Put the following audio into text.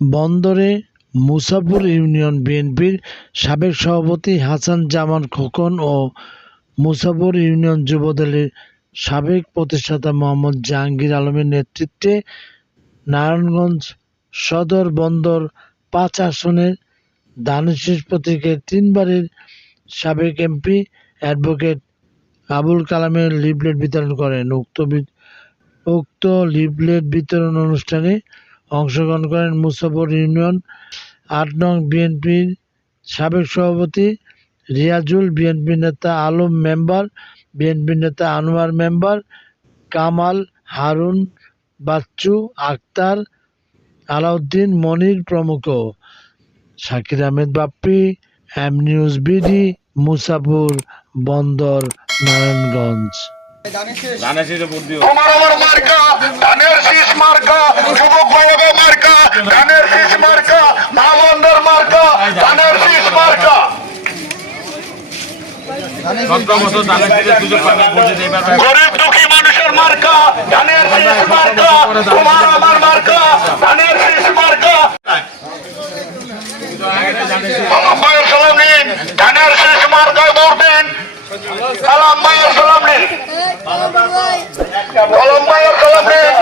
বন্দরে মুসাফুর ইউনিয়ন বিএনপির সাবেক সভাপতি হাসান জামান খোকন ও মুসাফুর ইউনিয়ন যুবদলের সাবেক প্রতিষ্ঠাতা মোহাম্মদ জাহাঙ্গীর আলমের নেতৃত্বে নারায়ণগঞ্জ সদর বন্দর পাঁচ আসনের দানশীষ প্রতীকের তিনবারের সাবেক এমপি অ্যাডভোকেট আবুল কালামের লিফলেট বিতরণ করেন। উক্ত উক্ত লিফলেট বিতরণ অনুষ্ঠানে অংশগ্রহণ করেন মুসাফর ইউনিয়ন আট নং বিএনপির সাবেক সভাপতি, রিয়াজুল বিএনপি নেতা আলম মেম্বার, বিএনপি নেতা আনোয়ার মেম্বার, কামাল, হারুন, বাচ্চু, আক্তার, আলাউদ্দিন, মনির প্রমুখ। Shakir Ahmed Bappi, M news BD, Musafur Bandar. Narayanganj. গরিব দুঃখী মানুষের মার্কা ধানের শীষ মার্কা তোমার আমার মার্কা ধানের শীষ মার্কা। সালাম নিন ধানের শীষ মার্কায় ভোট দিন মায়ের কলম নেন কলম মায়ের কলম সালাম নিন